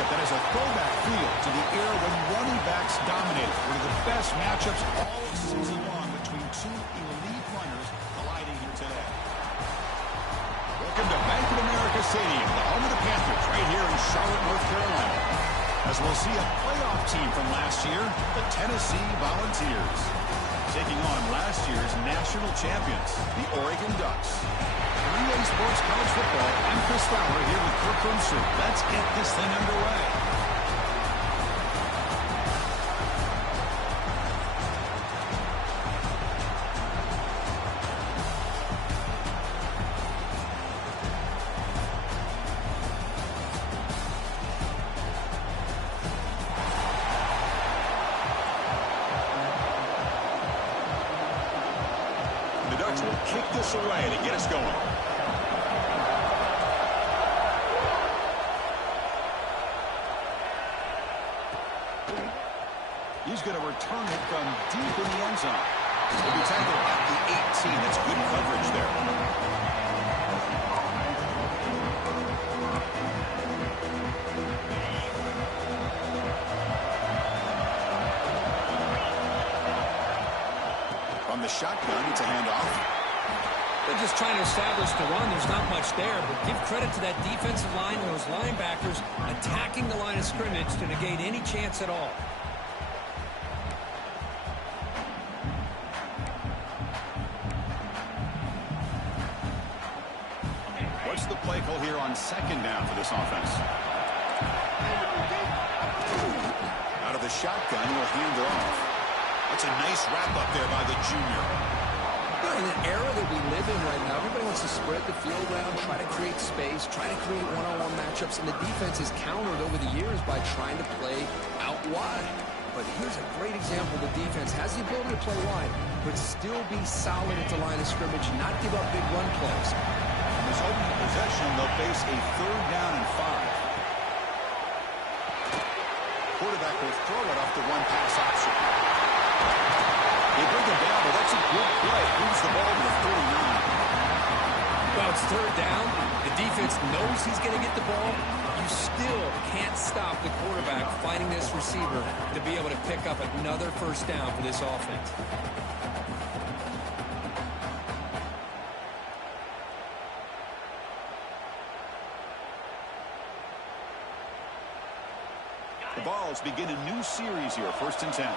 matchup that has a throwback feel to the era when running backs dominated. One of the best matchups all season long between two elite runners colliding here today. Welcome to Bank of America Stadium, the home of the Panthers, right here in Charlotte, North Carolina. As we'll see a playoff team from last year, the Tennessee Volunteers, taking on last year's national champions, the Oregon Ducks. 3A Sports College Football. I'm Chris Fowler here with Kirk Rumster. Let's get this thing underway. The Ducks will kick this away to get us going. He's going to return it from deep in the end zone. He'll be tackled at the 18. That's good coverage there. From the shotgun, it's a handoff. They're just trying to establish the run. There's not much there, but give credit to that defensive line and those linebackers attacking the line of scrimmage to negate any chance at all. What's the play call here on second down for this offense? Out of the shotgun, he'll hand it off. That's a nice wrap-up there by the junior. In an era that we live in right now, everybody wants to spread the field around, try to create space, try to create one-on-one matchups, and the defense is countered over the years by trying to play out wide. But here's a great example. The defense has the ability to play wide, but still be solid at the line of scrimmage, not give up big run plays. In this opening possession, they'll face a 3rd down and 5. Quarterback will throw it off the one-pass option. They bring him down, but that's a good play. Moves the ball to the 49. Well, it's 3rd down. The defense knows he's going to get the ball. You still can't stop the quarterback finding this receiver to be able to pick up another 1st down for this offense. The Vols begin a new series here, 1st and 10.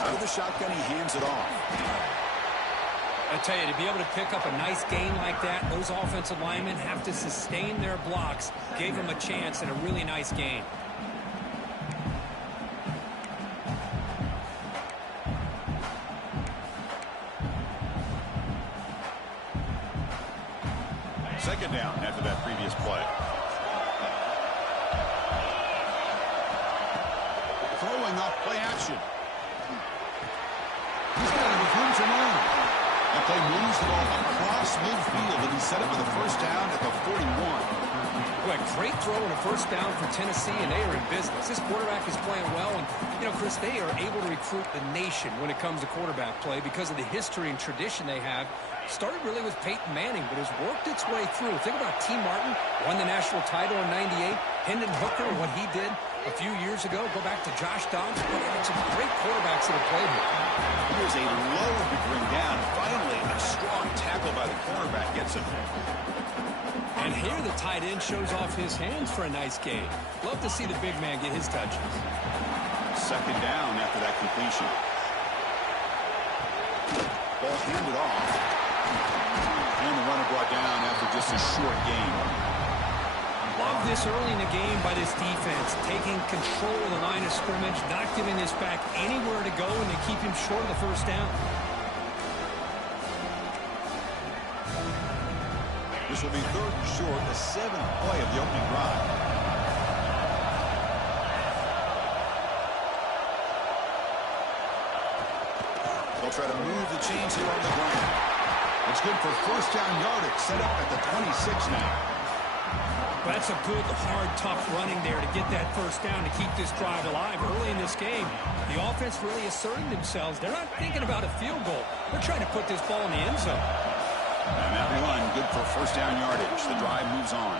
Out of the shotgun, he hands it off. I tell you, to be able to pick up a nice gain like that, those offensive linemen have to sustain their blocks. Gave him a chance at a really nice gain. Second down after that previous play. Throwing off play action. He's got it with room to run. That play moves the ball across midfield, and he set it for the 1st down at the 41. Boy, great throw and a 1st down for Tennessee, and they are in business. This quarterback is playing well, and, you know, Chris, they are able to recruit the nation when it comes to quarterback play because of the history and tradition they have. Started really with Peyton Manning, but has worked its way through. Think about T. Martin, won the national title in '98. Hendon Hooker, what he did a few years ago. Go back to Josh Dobbs. Some great quarterbacks that have played here. Here's a low to bring down. Finally, a strong tackle by the cornerback gets him. And here the tight end shows off his hands for a nice gain. Love to see the big man get his touches. 2nd down after that completion. Ball handed off. And the runner brought down after just a short gain. Love this early in the game by this defense, taking control of the line of scrimmage, not giving this back anywhere to go, and they keep him short of the 1st down. This will be 3rd and short, the 7th play of the opening drive. They'll try to move the chains here on the ground. It's good for 1st down yardage, set up at the 26 now. But that's a good, hard, tough running there to get that 1st down to keep this drive alive early in this game. The offense really asserting themselves. They're not thinking about a field goal. They're trying to put this ball in the end zone. And that run, good for first down yardage. The drive moves on.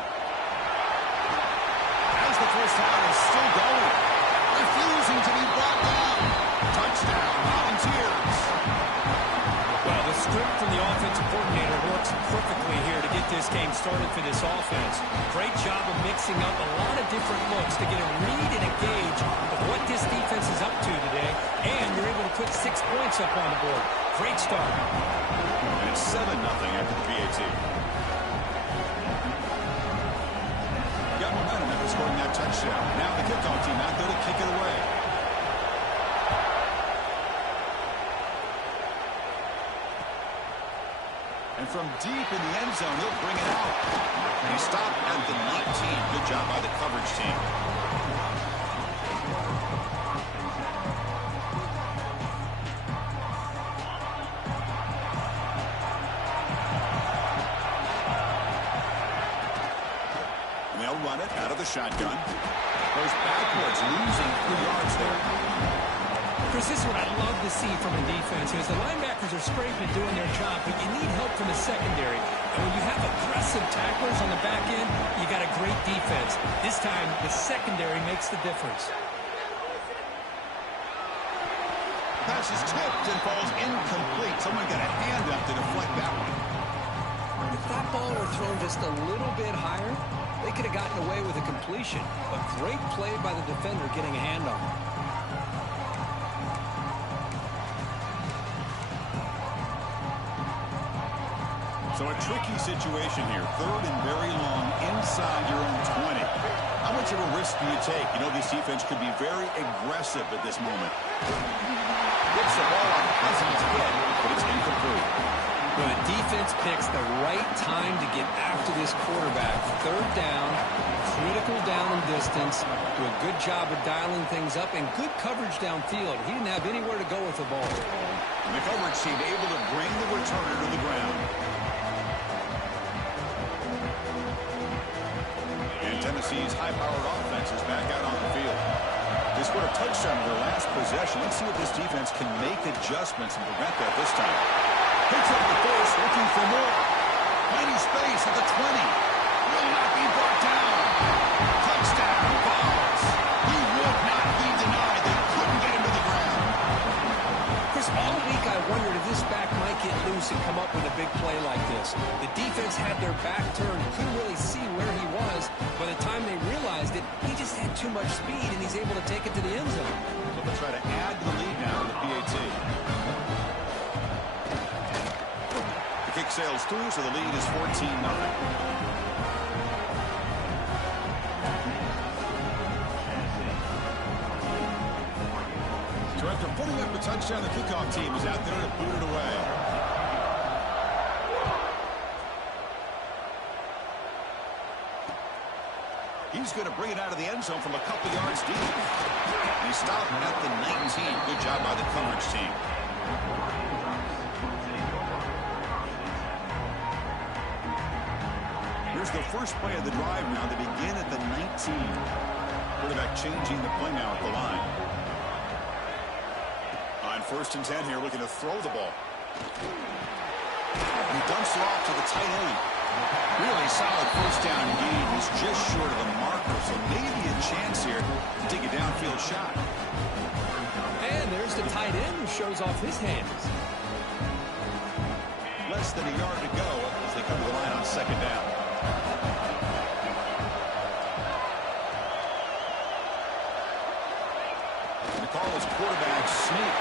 As the first down is still going. Refusing to be brought down. Touchdown, Volunteers. Well, the script from the offensive coordinator works perfectly here to get this game started for this offense. Great job of mixing up a lot of different looks to get a read and a gauge of what this defense is up to today, and you're able to put 6 points up on the board. Great start. And it's 7-0 after the PAT. Got momentum after scoring that touchdown. Now the kickoff team out there to kick it away. And from deep in the end zone, he'll bring it out. And he stopped at the 19. Good job by the coverage team. And they'll run it out of the shotgun. Goes backwards, losing 3 yards there. Chris, this is what I love to see from a defense is the linebackers are scraping, doing their job, but you need help from the secondary. And when you have aggressive tacklers on the back end, you got a great defense. This time, the secondary makes the difference. Pass is tipped and falls incomplete. Someone got a hand up to deflect that one. If that ball were thrown just a little bit higher, they could have gotten away with a completion. But great play by the defender getting a hand on it. So a tricky situation here. 3rd and very long inside your own 20. How much of a risk do you take? You know, this defense could be very aggressive at this moment. Gets the ball on Cousins' head, but it's incomplete. When a defense picks the right time to get after this quarterback, 3rd down, critical down and distance, do a good job of dialing things up, and good coverage downfield. He didn't have anywhere to go with the ball. And the coverage team able to bring the returner to the ground. Tennessee's high-powered offense is back out on the field. They scored a touchdown in their last possession. Let's see if this defense can make adjustments and prevent that this time. Picks up the force, looking for more. Plenty space at the 20. Will not be brought down. Touchdown, Balls. He would not be denied. They couldn't get him to the ground. Chris, all week I wondered if this back might get loose and come up with a big play like this. The defense had their back turned, couldn't really see where he was. By the time they realized it, he just had too much speed, and he's able to take it to the end zone. So they'll try to add to the lead now to the PAT. The kick sails through, so the lead is 14-0. So after putting up a touchdown, the kickoff team is out there to boot it away. He's going to bring it out of the end zone from a couple yards deep. And he stopped at the 19. Good job by the coverage team. Here's the first play of the drive now. They begin at the 19. Quarterback changing the play now at the line. On 1st and 10 here, looking to throw the ball. He dumps it off to the tight end. Really solid first down gain. He's just short of the marker, so maybe a chance here to take a downfield shot. And there's the tight end who shows off his hands. Less than a yard to go as they come to the line on 2nd down. And the call is quarterback sneak.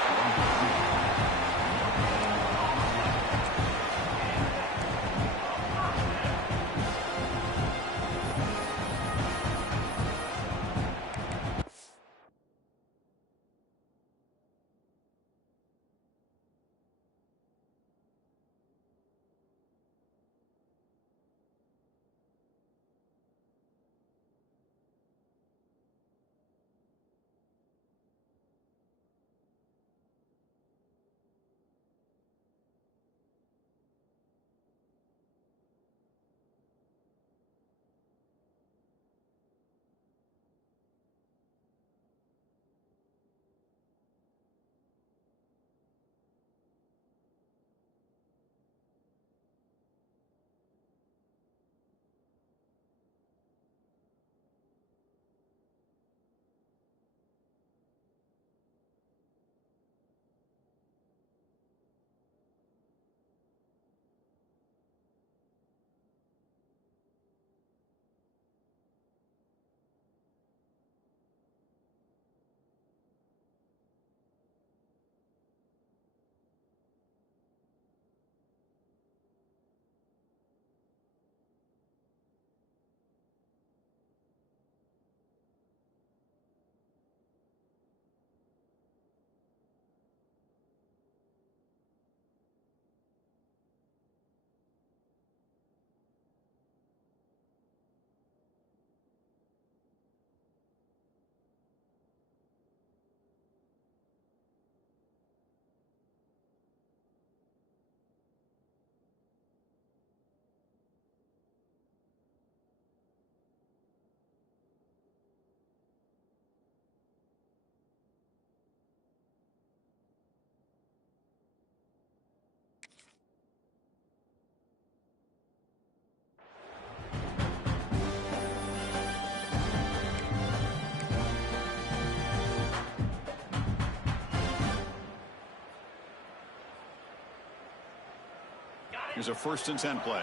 Here's a 1st and 10 play.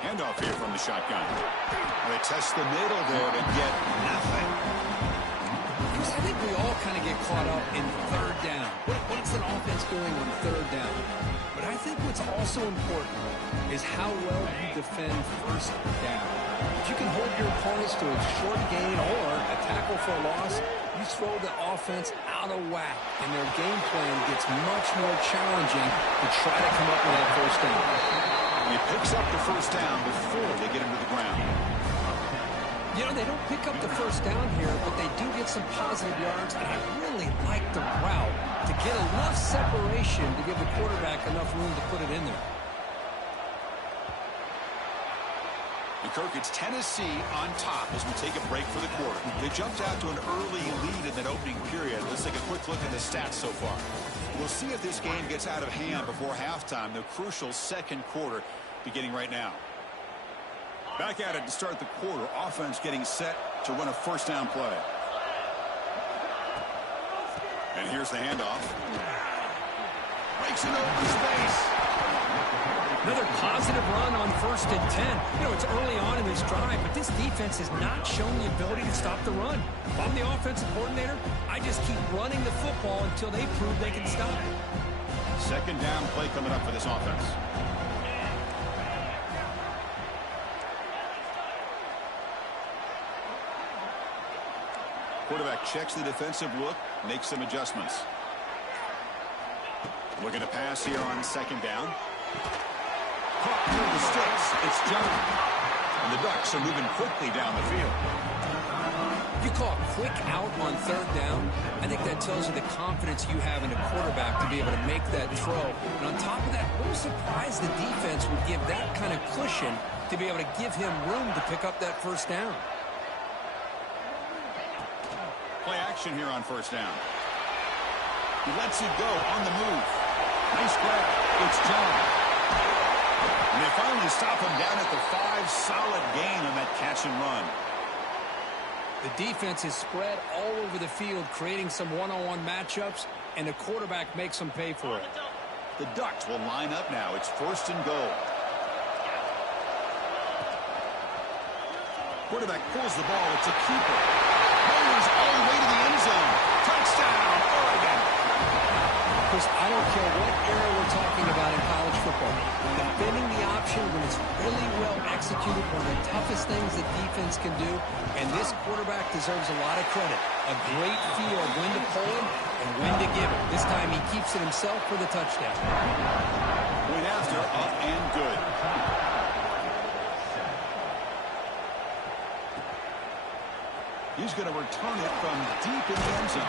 Handoff here from the shotgun. They test the middle there to get nothing. I think we all kind of get caught up in 3rd down. What's an offense doing on 3rd down? But I think what's also important is how well you defend 1st down. If you can hold your opponents to a short gain or a tackle for a loss, you throw the offense out of whack, and their game plan gets much more challenging to try to come up with that 1st down. He picks up the 1st down before they get him to the ground. You know, they don't pick up the 1st down here, but they do get some positive yards, and I really like the route to get enough separation to give the quarterback enough room to put it in there. And Kirk, it's Tennessee on top as we take a break for the quarter. They jumped out to an early lead in that opening period. Let's take a quick look at the stats so far. We'll see if this game gets out of hand before halftime, the crucial 2nd quarter beginning right now. Back at it to start the quarter. Offense getting set to run a 1st down play. And here's the handoff. Breaks it open space. Another positive run on 1st and 10. You know, it's early on in this drive, but this defense has not shown the ability to stop the run. If I'm the offensive coordinator, I just keep running the football until they prove they can stop it. 2nd down play coming up for this offense. Quarterback checks the defensive look, makes some adjustments. Looking to pass here on 2nd down. Caught through the sticks. It's John. And the Ducks are moving quickly down the field. You call a quick out on 3rd down. I think that tells you the confidence you have in a quarterback to be able to make that throw. And on top of that, I'm surprised the defense would give that kind of cushion to be able to give him room to pick up that 1st down. Play action here on 1st down. He lets it go on the move. Nice grab. It's John. And they finally stop him down at the 5. Solid gain on that catch and run. The defense is spread all over the field, creating some one-on-one matchups, and the quarterback makes them pay for it. The Ducks will line up now. It's 1st and goal. Quarterback pulls the ball. It's a keeper. Goes all the way to the end zone. Touchdown, Oregon. Chris, I don't care what era we're talking about in college football. Defending the option when it's really well executed, one of the toughest things that defense can do, and this quarterback deserves a lot of credit. A great feel of when to pull him and when to give it. This time he keeps it himself for the touchdown. Point after, up and good. He's going to return it from deep in the end zone.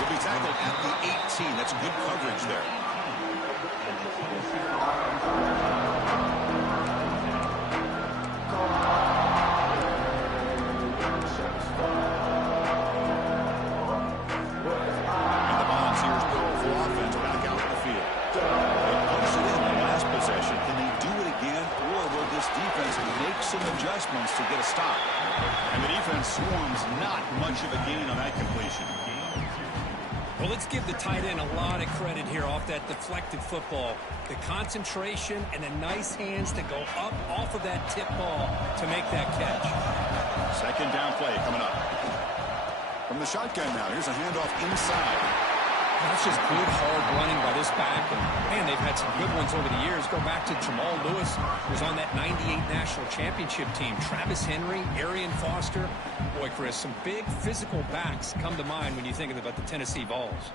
He'll be tackled at the 18. That's good coverage there. And the Volunteers' powerful offense back out of the field. They punched it in the last possession. Can they do it again, or will this defense make some adjustments to get a stop? And the defense swarms not much of a gain on that completion. Well, let's give the tight end a lot of credit here off that deflected football. The concentration and the nice hands to go up off of that tip ball to make that catch. 2nd down play coming up. From the shotgun now, here's a handoff inside. That's just good, hard running by this back. And, man, they've had some good ones over the years. Go back to Jamal Lewis, who was on that 98 National Championship team. Travis Henry, Arian Foster. Boy, Chris, some big physical backs come to mind when you think about the Tennessee Vols.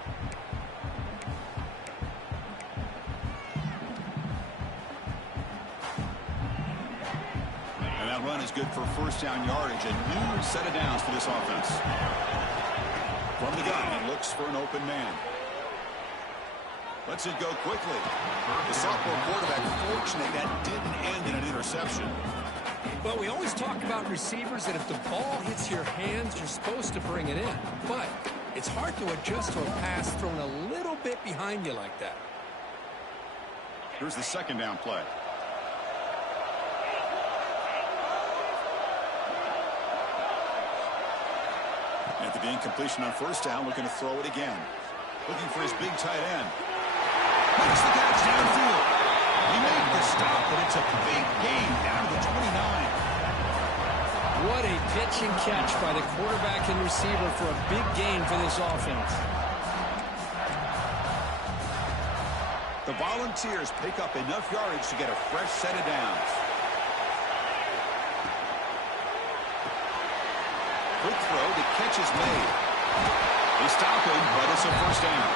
And that run is good for 1st down yardage. A new set of downs for this offense. From the gun, he looks for an open man. Lets it go quickly. The sophomore quarterback fortunate that didn't end in an interception. Well, we always talk about receivers that if the ball hits your hands, you're supposed to bring it in. But it's hard to adjust to a pass thrown a little bit behind you like that. Here's the 2nd down play. At the incompletion on first down, looking to throw it again. Looking for his big tight end. Makes the catch downfield. He made the stop, but it's a big gain down to the 29. What a pitch and catch by the quarterback and receiver for a big gain for this offense. The Volunteers pick up enough yardage to get a fresh set of downs. Quick throw, the catch is made. They stop him, but it's a first down.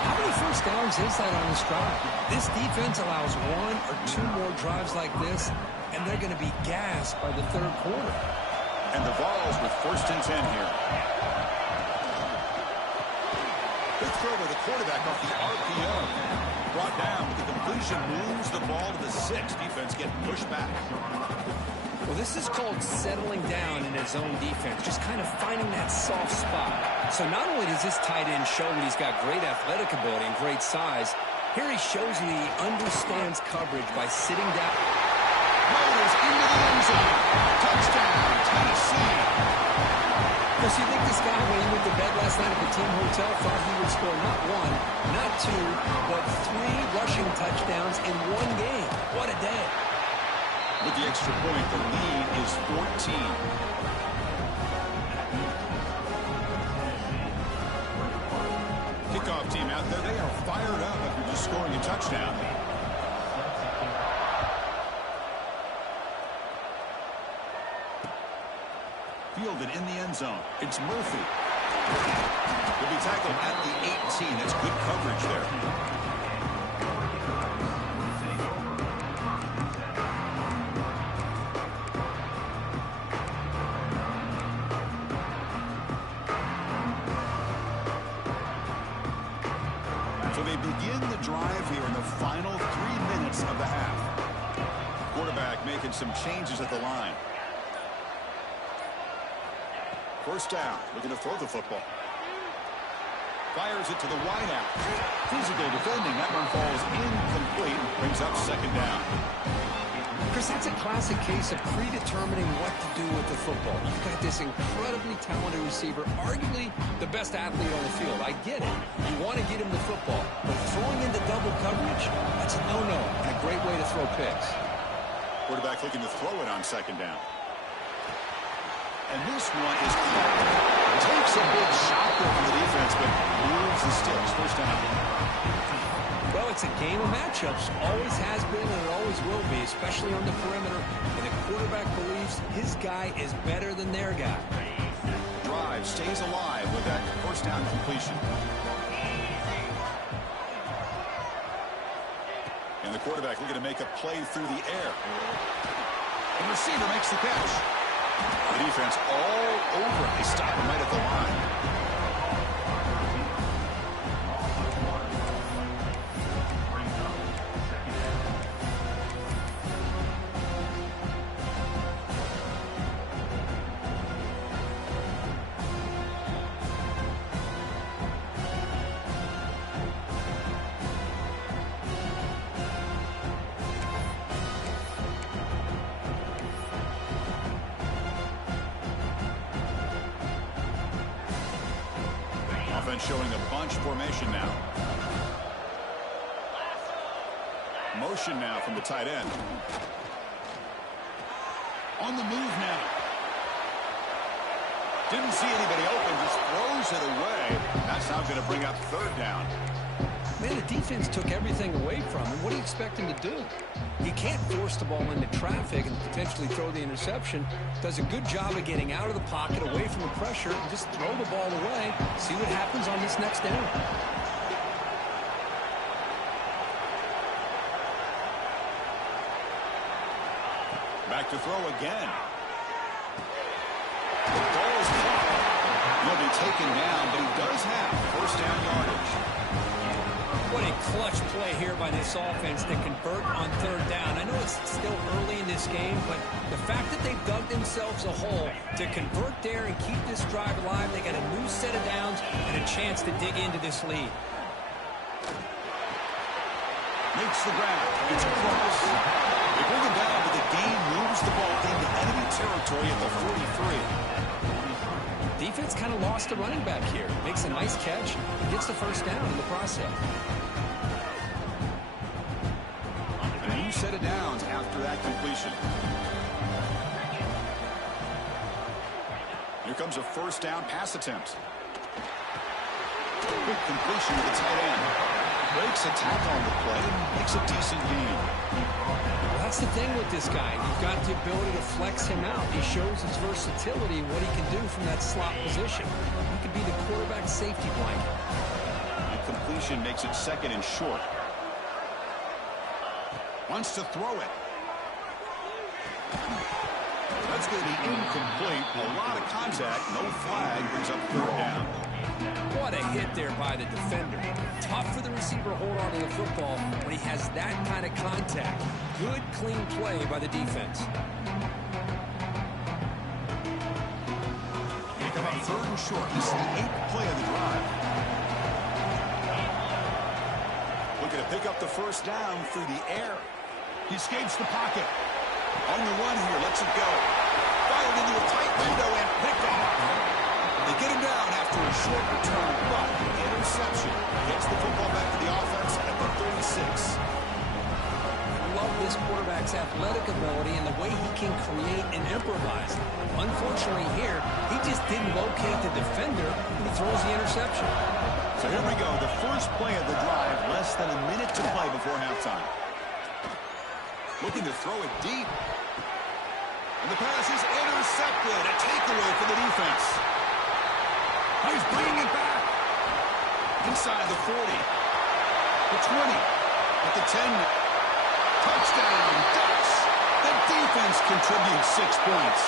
How many first downs is that on this drive? This defense allows one or two more drives like this, and they're going to be gassed by the third quarter. And the Vols with 1st and 10 here. Quick throw by the quarterback off the RPO. Brought down, but the completion moves the ball to the 6. Defense getting pushed back. Well, this is called settling down in his own defense, just kind of finding that soft spot. So not only does this tight end show that he's got great athletic ability and great size, here he shows you he understands coverage by sitting down. Raiders into the end zone. Touchdown, Tennessee. Of course, you think this guy, when he went to bed last night at the team hotel, thought he would score not one, not two, but 3 rushing touchdowns in one game. What a day. With the extra point, the lead is 14. Kickoff team out there, they are fired up after just scoring a touchdown. Fielded in the end zone. It's Murphy. He'll be tackled at the 18. That's good coverage there. So they begin the drive here in the final 3 minutes of the half. Quarterback making some changes at the line. First down, looking to throw the football. Fires it to the wideout. Physical defending, that one falls incomplete. Brings up 2nd down. Chris, that's a classic case of predetermining what to do with the football. You've got this incredibly talented receiver, arguably the best athlete on the field. I get it. You want to get him the football, but throwing into double coverage, that's a no-no and a great way to throw picks. Quarterback looking to throw it on 2nd down. And this one is caught. Takes a big shot there from the defense, but moves the sticks. First down. Well, it's a game of matchups. Always has been and it always will be, especially on the perimeter. And the quarterback believes his guy is better than their guy. Drive stays alive with that first down completion. And the quarterback looking to make a play through the air. And the receiver makes the catch. The defense all over it. They stop him right at the line. Offense showing a bunch formation now. Motion now from the tight end. On the move now. Didn't see anybody open, just throws it away. That's now going to bring up 3rd down. Man, the defense took everything away from him. What do you expect him to do? He can't force the ball into traffic and potentially throw the interception. Does a good job of getting out of the pocket, away from the pressure, and just throw the ball away. See what happens on this next down. Back to throw again. The ball is caught. He'll be taken down, but he does have 1st down yardage. What a clutch play here by this offense to convert on 3rd down. I know it's still early in this game, but the fact that they've dug themselves a hole to convert there and keep this drive alive, they got a new set of downs and a chance to dig into this lead. Makes the grab. It's across. They bring him down, but the game moves the ball into enemy territory at the 43. Defense kind of lost a running back here. Makes a nice catch and gets the first down in the process. A new set of downs after that completion. Here comes a first down pass attempt. Quick completion to the tight end. Breaks a tackle on the play and makes a decent gain. Well, that's the thing with this guy. You've got the ability to flex him out. He shows his versatility and what he can do from that slot position. He could be the quarterback's safety blanket. The completion makes it second and short. Wants to throw it. That's going to be incomplete. A lot of contact. No flag. Brings up third down. What a hit there by the defender. Tough for the receiver to hold on to the football when he has that kind of contact. Good, clean play by the defense. Pick up third and short. This is the 8th play of the drive. Looking to pick up the first down through the air. He escapes the pocket. On the run here, lets it go. Fired into a tight window and picked off. They get him down after a short return, but interception gets the football back to the offense at the 36. I love this quarterback's athletic ability and the way he can create and improvise. Unfortunately here, he just didn't locate the defender and he throws the interception. So here we go, the first play of the drive, less than a minute to play before halftime. Looking to throw it deep. And the pass is intercepted. A takeaway for the defense. He's bringing it back. Inside the 40. The 20. At the 10. Touchdown. Ducks. The defense contributes 6 points.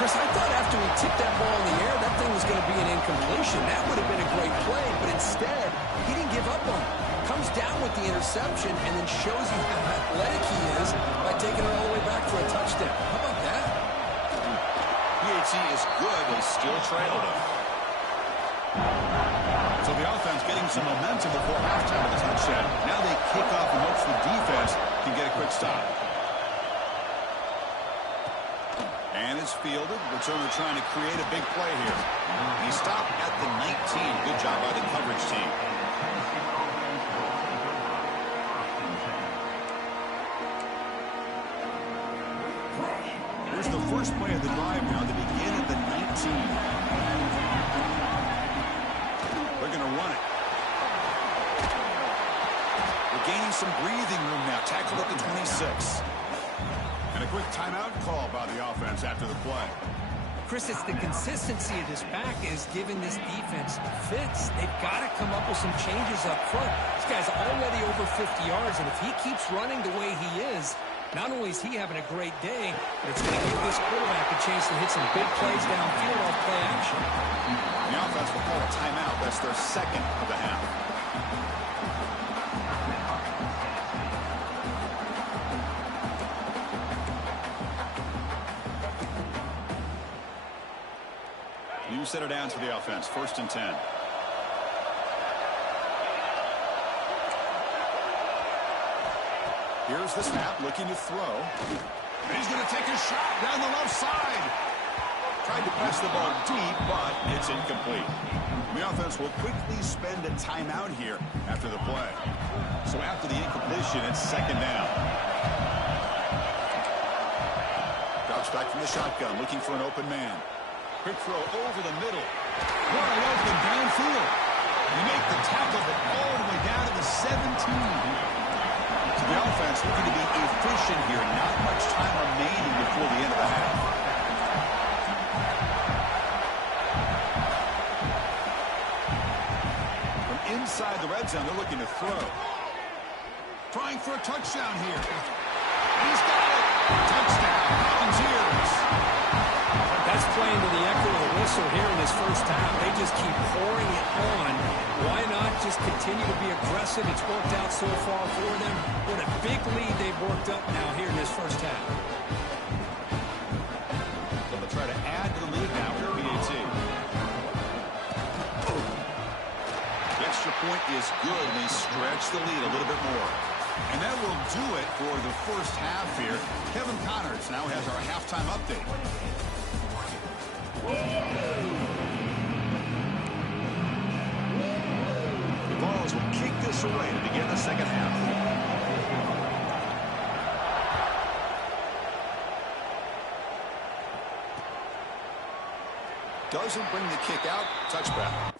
Chris, I thought after he tipped that ball in the air, that thing was going to be an incompletion. That would have been a great play, but instead, he didn't give up on it. Comes down with the interception and then shows you how athletic he is by taking it all the way back for a touchdown. How about that? PAT is good, but still trailed him. So the offense getting some momentum before halftime with a touchdown. Now they kick off and hopes the defense can get a quick stop. And it's fielded. Returner trying to create a big play here. He stopped at the 19. Good job by the coverage team. Here's the first play of the drive now. They begin at the 19. They're going to run it. They're gaining some breathing room now. Tackled at the 26. And a quick timeout call by the offense after the play. Chris, it's the consistency of this back is giving this defense fits. They've got to come up with some changes up front. This guy's already over 50 yards, and if he keeps running the way he is, not only is he having a great day, but it's going to give this quarterback a chance to hit some big plays downfield off play action. The offense will call a timeout. That's their second of the half. New set of downs for the offense. 1st and 10. Here's the snap, looking to throw. And he's going to take a shot down the left side. Tried to pass the ball deep, but it's incomplete. The offense will quickly spend a timeout here after the play. So after the incompletion, it's 2nd down. Drops back from the shotgun, looking for an open man. Quick throw over the middle. Wide open downfield. You make the tackle, but all the way down to the 17. The offense looking to be efficient here. Not much time remaining before the end of the half. From inside the red zone, they're looking to throw. Trying for a touchdown here. And he's got it. Touchdown, Volunteers. That's playing to the echo of the whistle here in this first half. They just keep pouring it on. Why not just continue to be aggressive? It's worked out so far for them. What a big lead they've worked up now here in this first half. They'll try to add to the lead now for PAT. The extra point is good, and they stretch the lead a little bit more. And that will do it for the first half here. Kevin Connors now has our halftime update. The Vols will kick this away to begin the second half. Doesn't bring the kick out. Touchback.